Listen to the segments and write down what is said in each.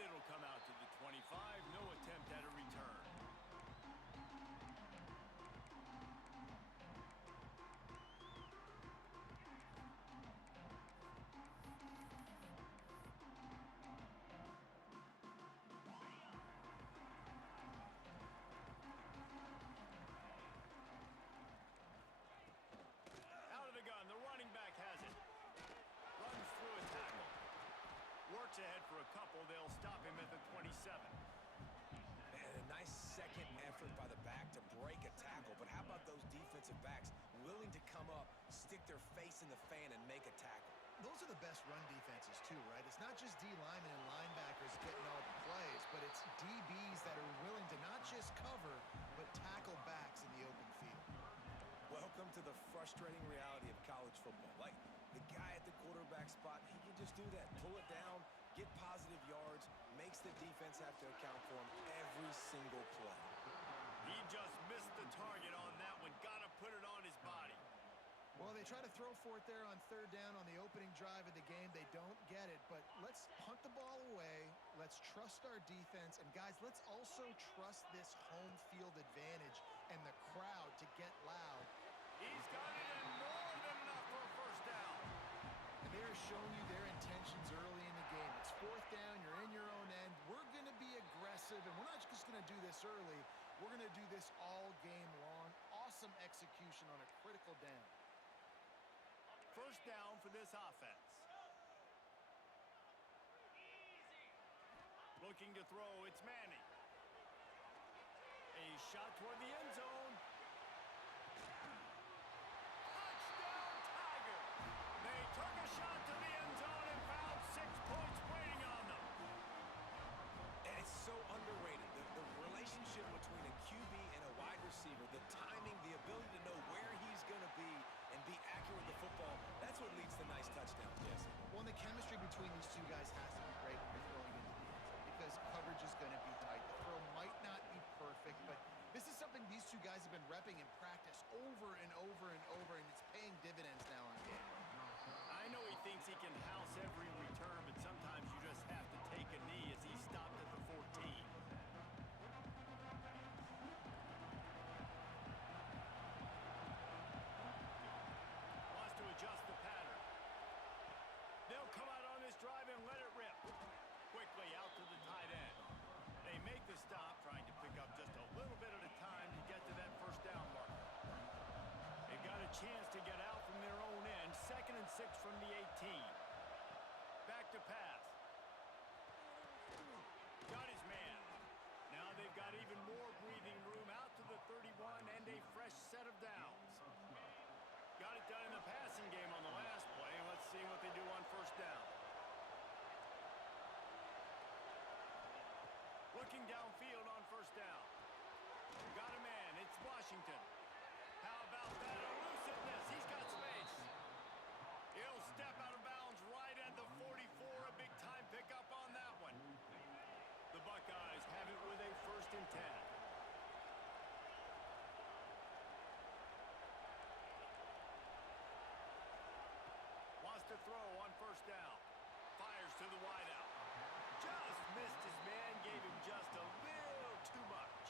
And it'll come out to the 25. No attempt at a return. Out of the gun, the running back has it. Runs through a tackle. Works ahead for a couple. They'll stop him at the 27. Man, a nice second effort by the back to break a tackle. But how about those defensive backs willing to come up, stick their face in the fan, and make a tackle? Those are the best run defenses, too, right? It's not just D linemen and linebackers getting all the plays, but it's DBs that are willing to not just cover, but tackle backs in the open field. Welcome to the frustrating reality of college football. Like, the guy at the quarterback spot, he can just do that. Pull it down, get positive yards, makes the defense have to account for him every single play. He just missed the target on that one. Got to put it on his body. Well, they try to throw for it there on third down on the opening drive of the game. They don't get it, but let's punt the ball away. Let's trust our defense. And, guys, let's also trust this home field advantage and the crowd to get loud. He's got it and more than enough for a first down. And they're showing you their intentions early in the game. It's fourth down. You're in your own end. We're going to be aggressive, and we're not just going to do this early. We're going to do this all game long. Awesome execution on a critical down. First down for this offense. Looking to throw, it's Manning. A shot toward the end zone. Touchdown, Tiger! They took a shot to the end zone and found 6 points waiting on them. And it's so underrated. The relationship between a QB and a wide receiver, the timing, the ability to know where he's going to be and be accurate with the football, that's what leads to nice touchdowns, Jesse. Well, the chemistry between these two guys has to be great when you're throwing into the end zone because coverage is going to be tight. The throw might not be perfect, but this is something these two guys have been repping in practice over and over and over, and it's paying dividends now on game. I know he thinks he can house every return, but sometimes you just have to take a knee as he stopped at the 14. Wants to adjust the pattern. They'll come out on this drive and let it rip. Quickly out to the tight end. They make the stop, trying to pick up just a little bit at a time to get to that first down marker. They've got a chance to get out from their own end. 2nd and 6 from the 18. Back to pass. Got his man. Now they've got even more breathing room out to the 31 and a fresh set of downs. Got it done in the passing game on the last play. Let's see what they do on first down. Looking downfield on first down. Got a man. It's Washington. How about that elusiveness? He's got space. He'll step out of bounds right at the 44. A big-time pickup on that one. The Buckeyes have it with a 1st and 10. Wants to throw on first down. Fires to the wideout. Just missed his man, gave him just a little too much.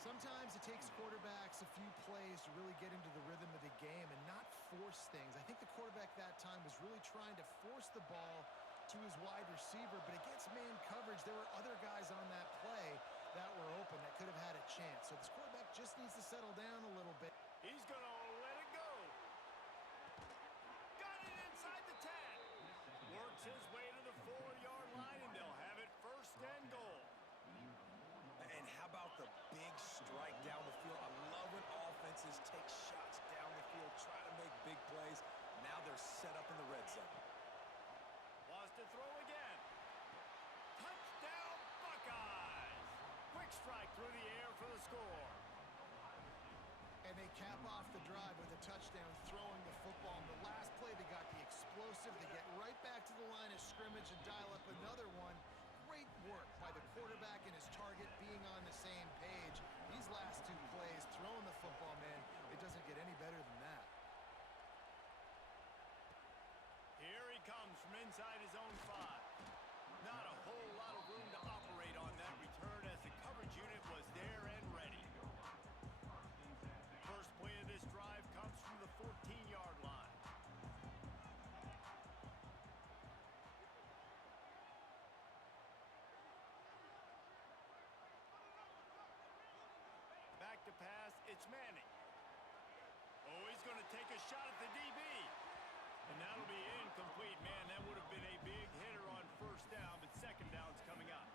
Sometimes it takes quarterbacks a few plays to really get into the rhythm of the game and not force things. I think the quarterback that time was really trying to force the ball to his wide receiver, but against man coverage, there were other guys on that play that were open that could have had a chance. So this quarterback just needs to settle down a little bit. He's going to let it go. Got it inside the 10. Works his way to the 4-yard line, and they'll have it 1st and goal. And how about the big strike down the field? I love when offenses take shots down the field, try to make big plays. Now they're set up in the red zone. Wants to throw again. Touchdown, Buckeyes! Quick strike through the air for the score. And they cap off the drive with a touchdown throwing the football. In the last play, they got the explosive. They get right back to the line of scrimmage and dial up another one. Great work by the quarterback and his target being on the same page. These last 2 plays, throwing the football, man, it doesn't get any better than that. Here he comes from inside his own 5. Not a whole lot of It's Manning. Oh, he's going to take a shot at the DB. And that'll be incomplete. Man, that would have been a big hitter on first down, but second down's coming up.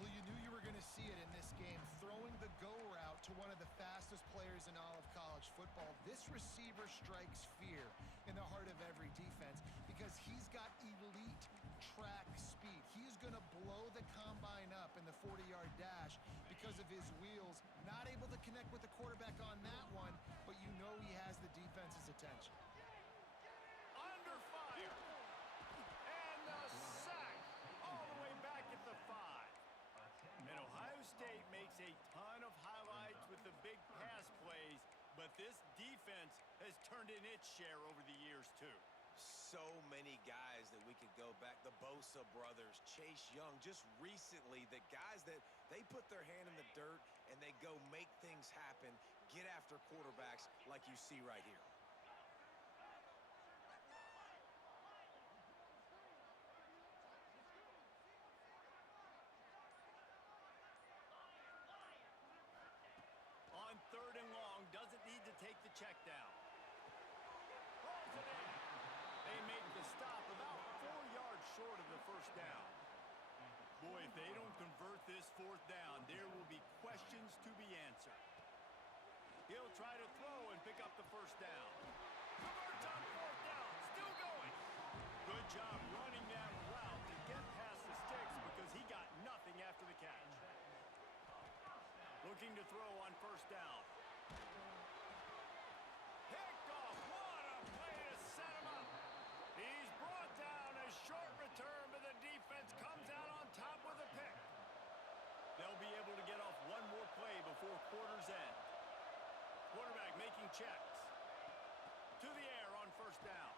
Well, you knew you were going to see it in this game. Throwing the go route to one of the fastest players in all of college football. This receiver strikes fear in the heart of every defense because he's got elite track speed. He's going to blow the combine up in the 40-yard dash because of his wheels. Not able to connect with the quarterback on that one, but you know he has the defense's attention. Under fire. And the sack. All the way back at the 5. And Ohio State makes a ton of highlights with the big pass plays, but this defense has turned in its share over the years, too. So many guys that we could go back. The Bosa brothers, Chase Young, just recently, the guys that they put their hand in the dirt and they go make things happen, get after quarterbacks like you see right here. On third and long, doesn't need to take the check down. Pulls it in. They make the stop about 4 yards short of the first down. Boy, if they don't convert this fourth down, there will be questions to be answered. He'll try to throw and pick up the first down. Converts on fourth down, still going. Good job running that route to get past the sticks because he got nothing after the catch. Looking to throw on first down. Picked off. What a play to set him up. He's brought down. A short return, but the defense comes out on top with a pick. They'll be able to get off one more play before quarter's end. Quarterback making checks. To the air on first down.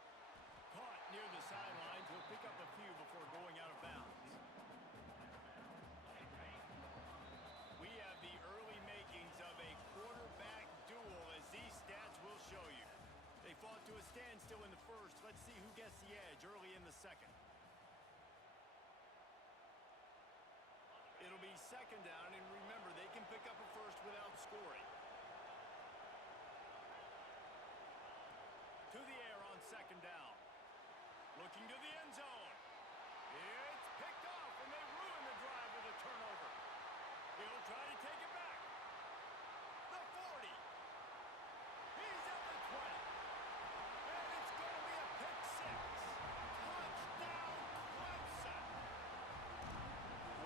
Caught near the sidelines. He'll pick up a few before going out of bounds. We have the early makings of a quarterback duel, as these stats will show you. They fought to a standstill in the first. Let's see who gets the edge early in the second. It'll be second down, and remember, they can pick up a first without scoring. To the air on second down. Looking to the end zone. It's picked off, and they ruin the drive with a turnover. He'll try to take it back. The 40. He's at the 20. And it's going to be a pick six. Touchdown, Clemson.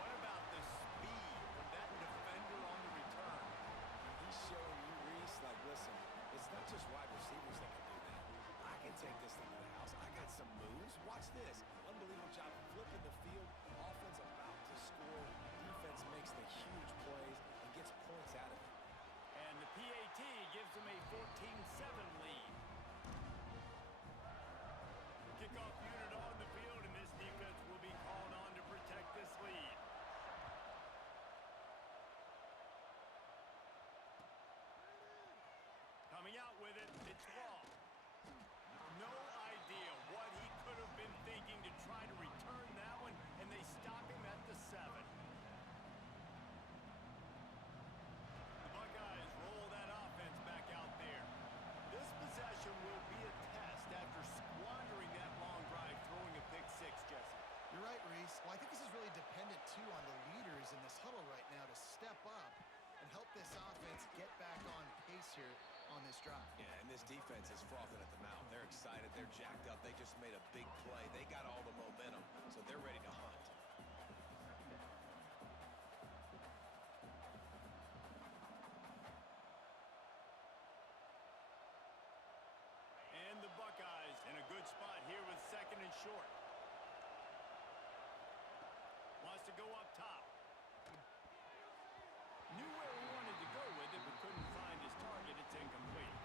What about the speed of that defender on the return? He's showing you, Reese, like, listen, it's not just wide receivers that can do that. I can take this thing to the house. I got some moves. Watch this. Unbelievable job flipping the field. Offense about to score. Defense makes the huge plays and gets points out of it. And the PAT gives them a 14-7 lead. Kickoff unit on the field, and this defense will be called on to protect this lead. Coming out with it, it's long. No idea what he could have been thinking to try to return that one, and they stop him at the 7. The Buckeyes roll that offense back out there. This possession will be a test after squandering that long drive, throwing a pick six, Jesse. You're right, Reese. Well, I think this is really dependent, too, on the leaders in this huddle right now to step up and help this offense get back on pace here on this drive. Yeah, and this defense is frothing at the mouth. They're excited. They're jacked up. They just made a big play. They got all the momentum, so they're ready to hunt. And the Buckeyes in a good spot here with second and short. Wants to go up top. Knew where he wanted to go with it, but couldn't find his target. It's incomplete.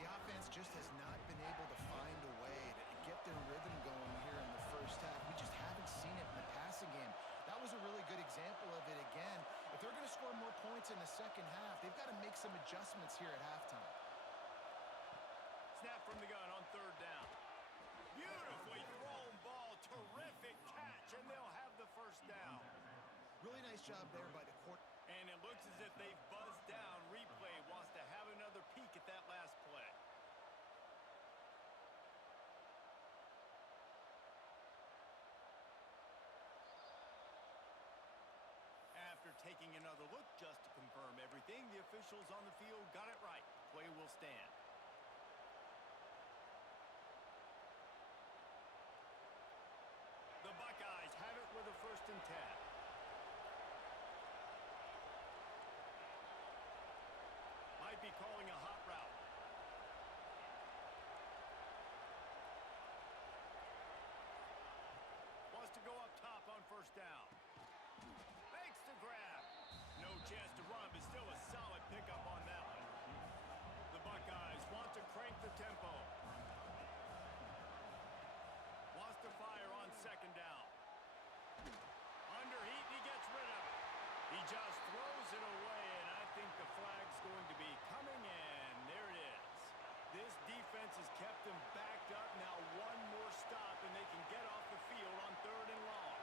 The offense just has not been able to find a way to get their rhythm going here in the first half. We just haven't seen it in the passing game. That was a really good example of it again. If they're going to score more points in the second half, they've got to make some adjustments here at halftime. Snap from the gun on third down. Beautifully thrown ball. Terrific catch, and they'll have the first down. Really nice job there by the quarterback. And it looks as if they've buzzed down. Replay wants to Being the officials on the field got it right. Play will stand. The Buckeyes have it with a 1st and 10. Might be calling a hot route. Wants to go up top on 1st down. Makes the grab. No chance to run, but still a solid pickup on that one. The Buckeyes want to crank the tempo. Wants to fire on 2nd down. Under heat, he gets rid of it. He just throws it away, and I think the flag's going to be coming, and there it is. This defense has kept them backed up. Now one more stop, and they can get off the field on 3rd and long.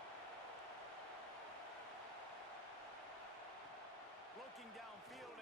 Looking downfield,